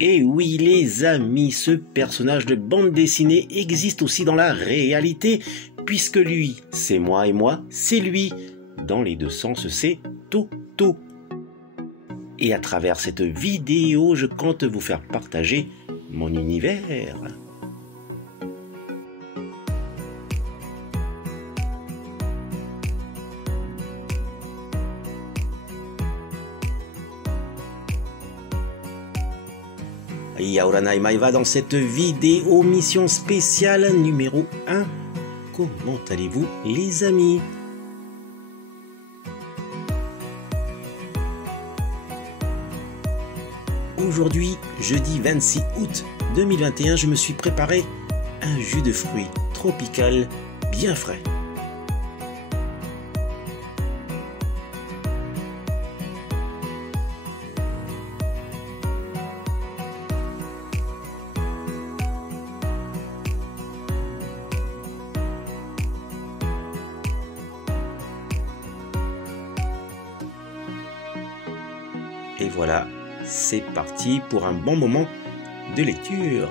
Et oui les amis, ce personnage de bande dessinée existe aussi dans la réalité, puisque lui c'est moi et moi c'est lui. Dans les deux sens c'est Toto. Et à travers cette vidéo, je compte vous faire partager mon univers. Yaorana et Maeva dans cette vidéo mission spéciale numéro 1. Comment allez-vous les amis? Aujourd'hui, jeudi 26 août 2021, je me suis préparé un jus de fruits tropical bien frais. Et voilà, c'est parti pour un bon moment de lecture.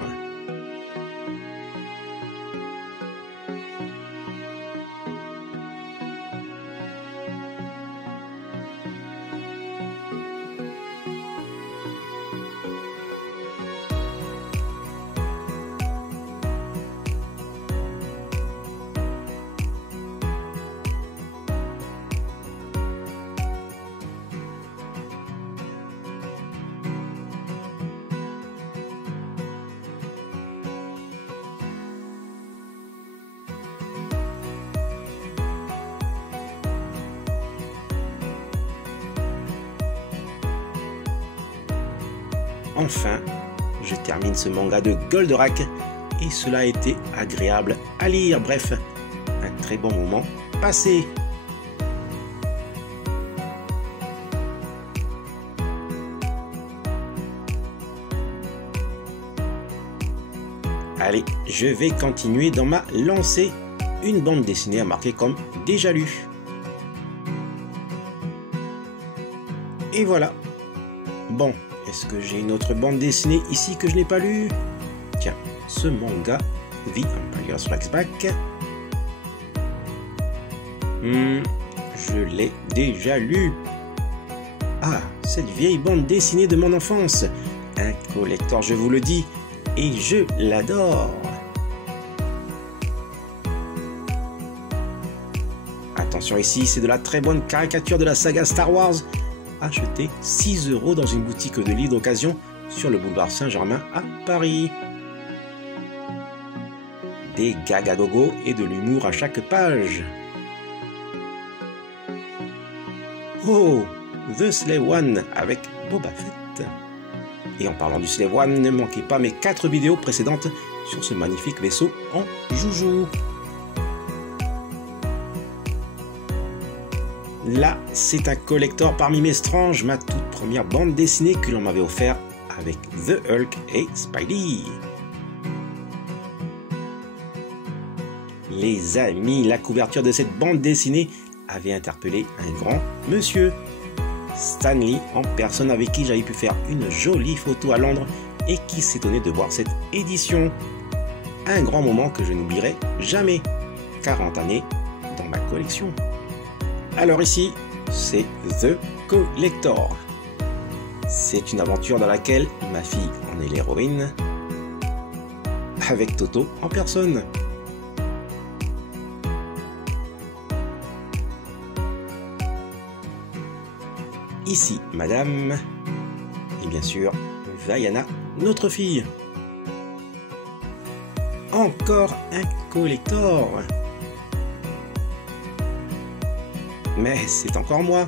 Enfin, je termine ce manga de Goldorak et cela a été agréable à lire. Bref, un très bon moment passé. Allez, je vais continuer dans ma lancée. Une bande dessinée à marquer comme déjà lu. Et voilà. Bon. Est-ce que j'ai une autre bande dessinée ici que je n'ai pas lue? Tiens, ce manga, The Empire Strikes Back. Je l'ai déjà lu. Ah, cette vieille bande dessinée de mon enfance. Un collector, je vous le dis, et je l'adore. Attention ici, c'est de la très bonne caricature de la saga Star Wars. Acheté 6 € dans une boutique de livres d'occasion sur le boulevard Saint-Germain à Paris. Des gags à gogo et de l'humour à chaque page. Oh, The Slave One avec Boba Fett. Et en parlant du Slave One, ne manquez pas mes 4 vidéos précédentes sur ce magnifique vaisseau en joujou. Là, c'est un collector parmi mes Strange, ma toute première bande dessinée que l'on m'avait offert avec The Hulk et Spidey. Les amis, la couverture de cette bande dessinée avait interpellé un grand monsieur, Stan Lee, en personne avec qui j'avais pu faire une jolie photo à Londres et qui s'étonnait de voir cette édition. Un grand moment que je n'oublierai jamais. 40 années dans ma collection. Alors ici, c'est The Collector. C'est une aventure dans laquelle ma fille en est l'héroïne, avec Toto en personne. Ici, madame, et bien sûr, Vaiana, notre fille. Encore un collector. Mais c'est encore moi.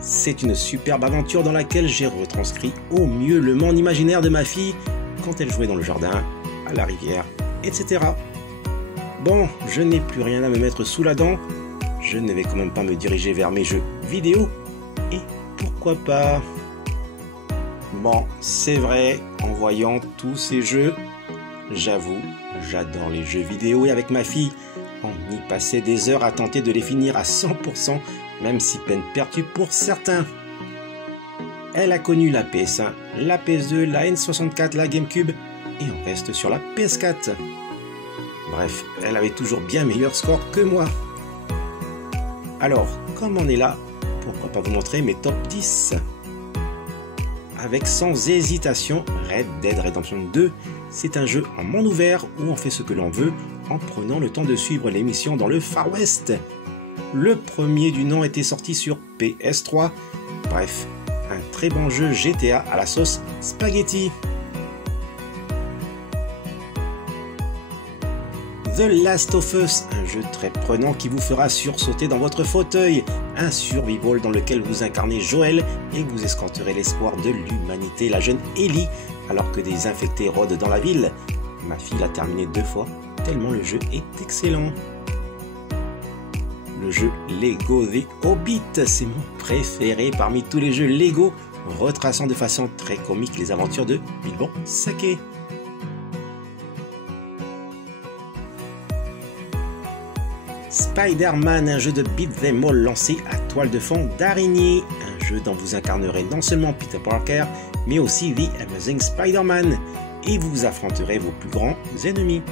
C'est une superbe aventure dans laquelle j'ai retranscrit au mieux le monde imaginaire de ma fille quand elle jouait dans le jardin, à la rivière, etc. Bon, je n'ai plus rien à me mettre sous la dent, je ne vais quand même pas me diriger vers mes jeux vidéo, et pourquoi pas? Bon, c'est vrai, en voyant tous ces jeux, j'avoue, j'adore les jeux vidéo et avec ma fille, on y passait des heures à tenter de les finir à 100%, même si peine perdue pour certains. elle a connu la PS1, la PS2, la N64, la GameCube et on reste sur la PS4. Bref, elle avait toujours bien meilleur score que moi. Alors, comme on est là, pourquoi pas vous montrer mes top 10 ? Avec sans hésitation, Red Dead Redemption 2, c'est un jeu en monde ouvert où on fait ce que l'on veut en prenant le temps de suivre les missions dans le Far West. Le premier du nom était sorti sur PS3. Bref, un très bon jeu GTA à la sauce spaghetti. The Last of Us, un jeu très prenant qui vous fera sursauter dans votre fauteuil, un survival dans lequel vous incarnez Joel et vous escorterez l'espoir de l'humanité, la jeune Ellie, alors que des infectés rôdent dans la ville. Ma fille l'a terminé 2 fois, tellement le jeu est excellent. Le jeu Lego The Hobbit, c'est mon préféré parmi tous les jeux Lego, retraçant de façon très comique les aventures de Bilbo Sake. Spider-Man, un jeu de beat'em all lancé à toile de fond d'araignée, un jeu dont vous incarnerez non seulement Peter Parker, mais aussi The Amazing Spider-Man, et vous affronterez vos plus grands ennemis.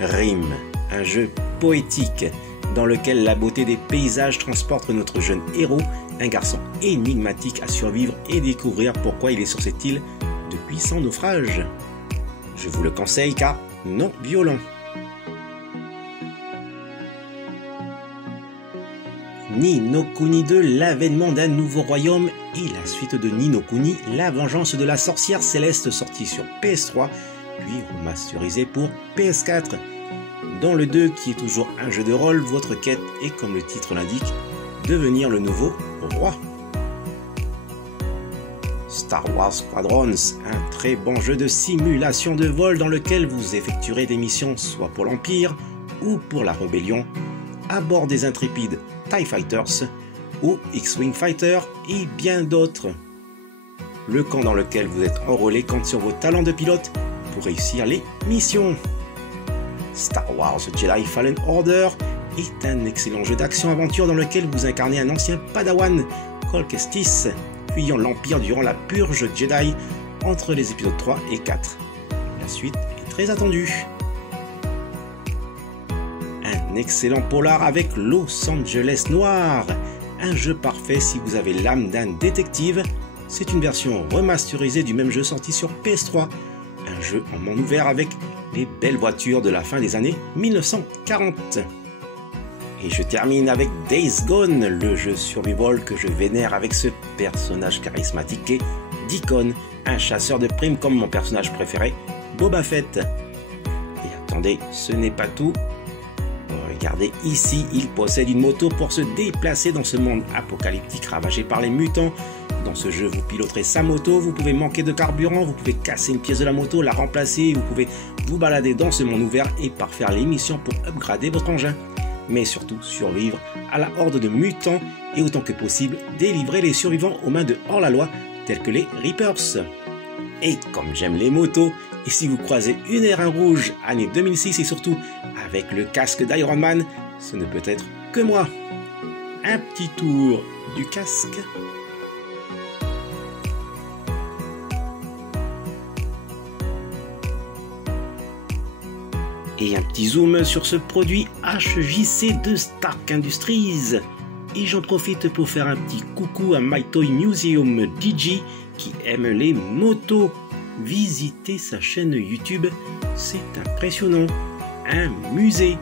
Rim, un jeu poétique, dans lequel la beauté des paysages transporte notre jeune héros, un garçon énigmatique à survivre et découvrir pourquoi il est sur cette île depuis son naufrage. Je vous le conseille car non violent. Ni no Kuni 2, l'avènement d'un nouveau royaume et la suite de Ni no Kuni, la vengeance de la sorcière céleste sortie sur PS3, puis remasterisé pour PS4. Dans le 2, qui est toujours un jeu de rôle, votre quête est, comme le titre l'indique, devenir le nouveau roi. Star Wars Squadrons, un très bon jeu de simulation de vol dans lequel vous effectuerez des missions soit pour l'Empire ou pour la Rébellion, à bord des intrépides TIE Fighters ou X-Wing Fighter et bien d'autres. Le camp dans lequel vous êtes enrôlé compte sur vos talents de pilote pour réussir les missions. Star Wars Jedi Fallen Order est un excellent jeu d'action-aventure dans lequel vous incarnez un ancien padawan, Cal Kestis, fuyant l'Empire durant la purge Jedi entre les épisodes 3 et 4. La suite est très attendue. Un excellent polar avec Los Angeles Noir, un jeu parfait si vous avez l'âme d'un détective. C'est une version remasterisée du même jeu sorti sur PS3, un jeu en monde ouvert avec les belles voitures de la fin des années 1940. Et je termine avec Days Gone, le jeu survival que je vénère avec ce personnage charismatique qu'est Deacon, un chasseur de primes comme mon personnage préféré, Boba Fett. Et attendez, ce n'est pas tout. Regardez ici, il possède une moto pour se déplacer dans ce monde apocalyptique ravagé par les mutants. Dans ce jeu, vous piloterez sa moto, vous pouvez manquer de carburant, vous pouvez casser une pièce de la moto, la remplacer, vous pouvez vous balader dans ce monde ouvert et parfaire les missions pour upgrader votre engin. Mais surtout, survivre à la horde de mutants et autant que possible, délivrer les survivants aux mains de hors-la-loi tels que les Reapers. Et comme j'aime les motos, et si vous croisez une R1 rouge année 2006 et surtout avec le casque d'Iron Man, ce ne peut être que moi. Un petit tour du casque. Et un petit zoom sur ce produit HJC de Stark Industries. Et j'en profite pour faire un petit coucou à My Toy Museum DJ qui aime les motos. Visitez sa chaîne YouTube, c'est impressionnant. Un musée.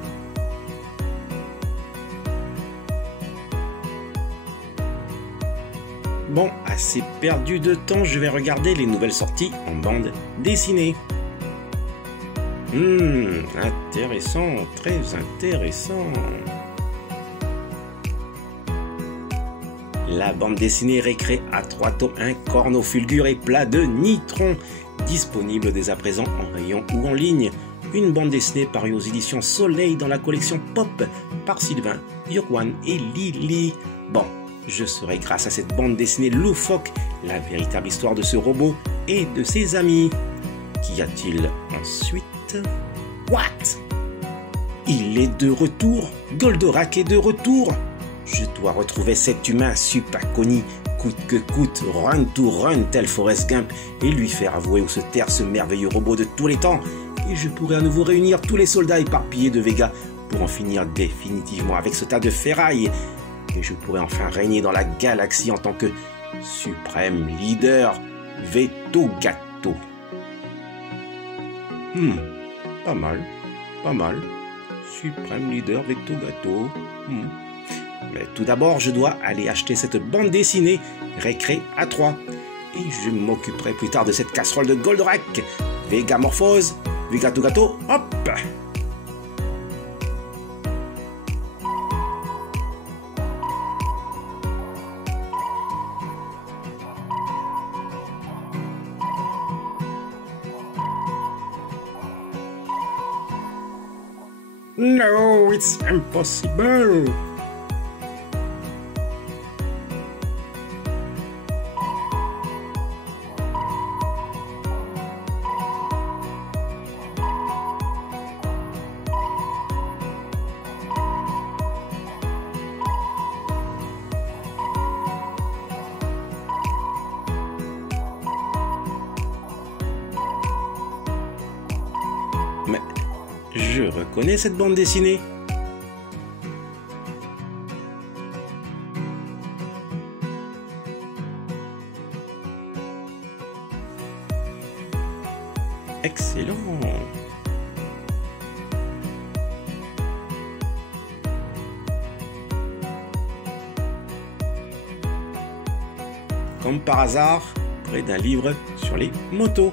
Bon, assez perdu de temps, je vais regarder les nouvelles sorties en bande dessinée. Intéressant, très intéressant. La bande dessinée Récré à 3 tomes, un corneau fulgure et plat de Nitron, disponible dès à présent en rayon ou en ligne. Une bande dessinée parue aux éditions Soleil dans la collection Pop par Sylvain, Yurwan et Lily. Bon, je saurai grâce à cette bande dessinée loufoque la véritable histoire de ce robot et de ses amis. Qu'y a-t-il ensuite? What? Il est de retour? Goldorak est de retour? Je dois retrouver cet humain Supakoni, coûte que coûte, run to run tel Forrest Gump et lui faire avouer où se terre ce merveilleux robot de tous les temps. Et je pourrais à nouveau réunir tous les soldats éparpillés de Vega pour en finir définitivement avec ce tas de ferraille. Et je pourrais enfin régner dans la galaxie en tant que suprême leader Veto Gato. Pas mal, pas mal. Suprême leader Veto Gato. Mais tout d'abord, je dois aller acheter cette bande dessinée Récré à 3. Et je m'occuperai plus tard de cette casserole de Goldorak. Vegamorphose, Vegato Gato, hop! No, it's impossible! Mais je reconnais cette bande dessinée. Excellent. Comme par hasard, près d'un livre sur les motos.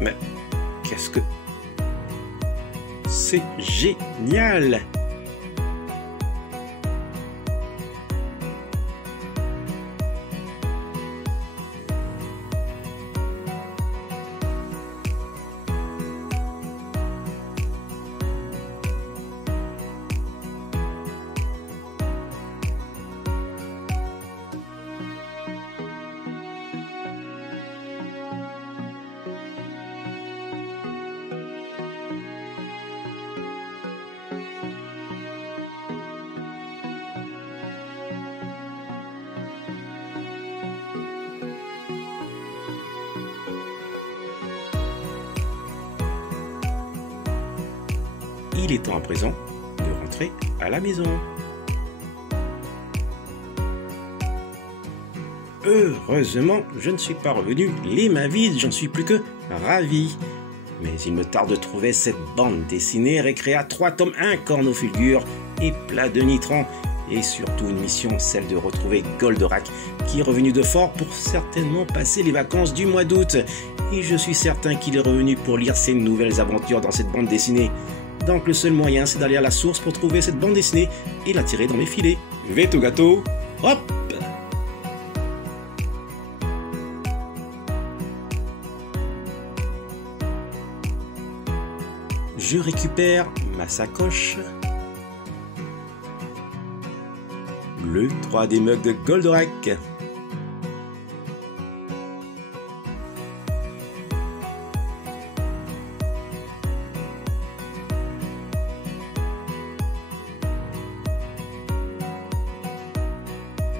Mais qu'est-ce que... C'est génial! Il est temps à présent de rentrer à la maison. Heureusement, je ne suis pas revenu les mains vides, j'en suis plus que ravi. Mais il me tarde de trouver cette bande dessinée Récré à 3 tomes 1 Cornofulgure et plat de Nitran. Et surtout une mission, celle de retrouver Goldorak, qui est revenu de fort pour certainement passer les vacances du mois d'août. Et je suis certain qu'il est revenu pour lire ses nouvelles aventures dans cette bande dessinée. Donc le seul moyen, c'est d'aller à la source pour trouver cette bande dessinée et la tirer dans mes filets. Veto Gato, hop! je récupère ma sacoche, le 3D mug de Goldorak,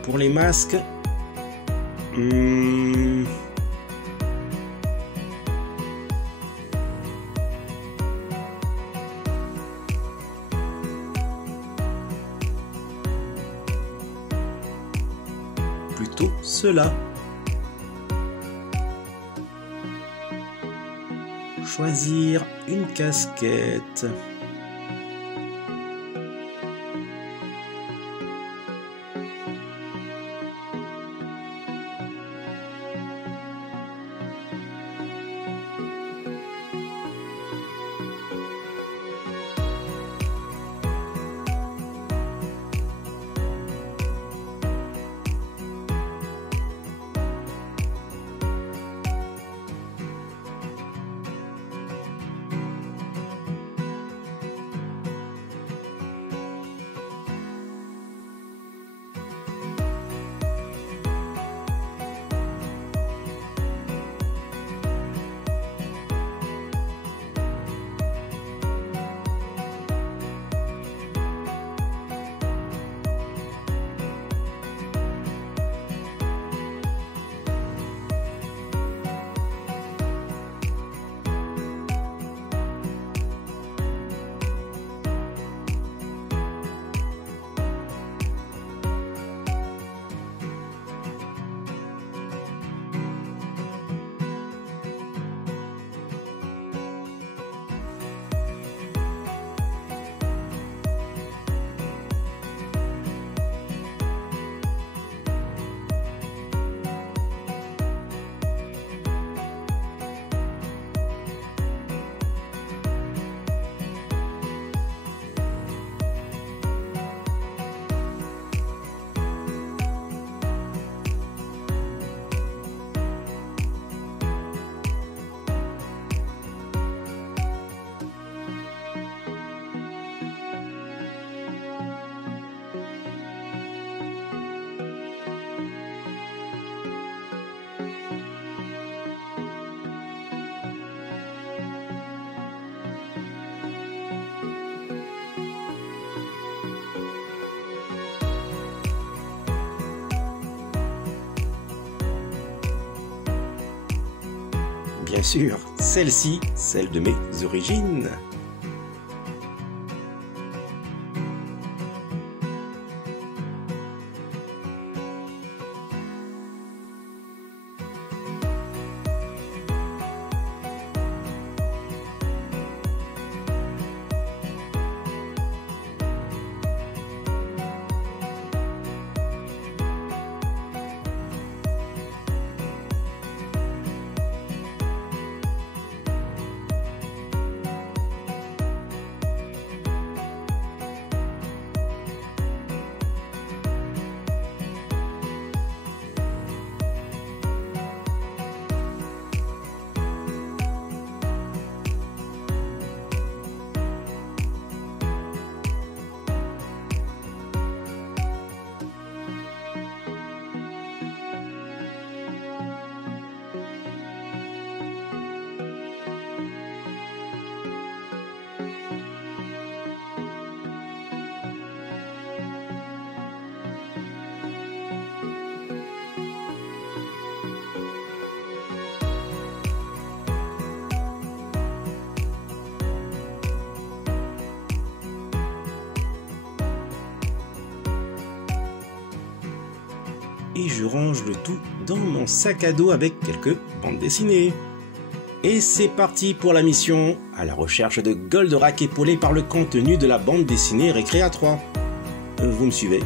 pour les masques, plutôt cela. Choisir une casquette. Bien sûr, celle-ci, celle de mes origines. Et je range le tout dans mon sac à dos avec quelques bandes dessinées. Et c'est parti pour la mission, à la recherche de Goldorak épaulé par le contenu de la bande dessinée Récréa 3. Vous me suivez?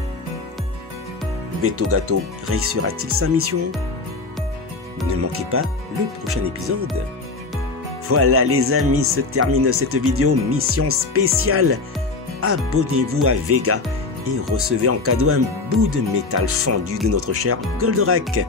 Beto Gâteau réussira-t-il sa mission? Ne manquez pas le prochain épisode. Voilà les amis, se termine cette vidéo mission spéciale. Abonnez-vous à Vega et recevez en cadeau un bout de métal fendu de notre cher Goldorak.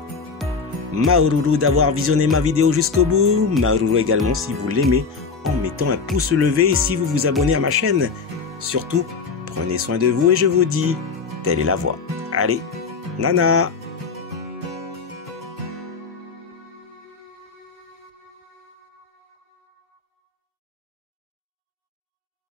Maururu d'avoir visionné ma vidéo jusqu'au bout. Maururu également si vous l'aimez en mettant un pouce levé et si vous vous abonnez à ma chaîne. Surtout, prenez soin de vous et je vous dis, telle est la voie. Allez, nana!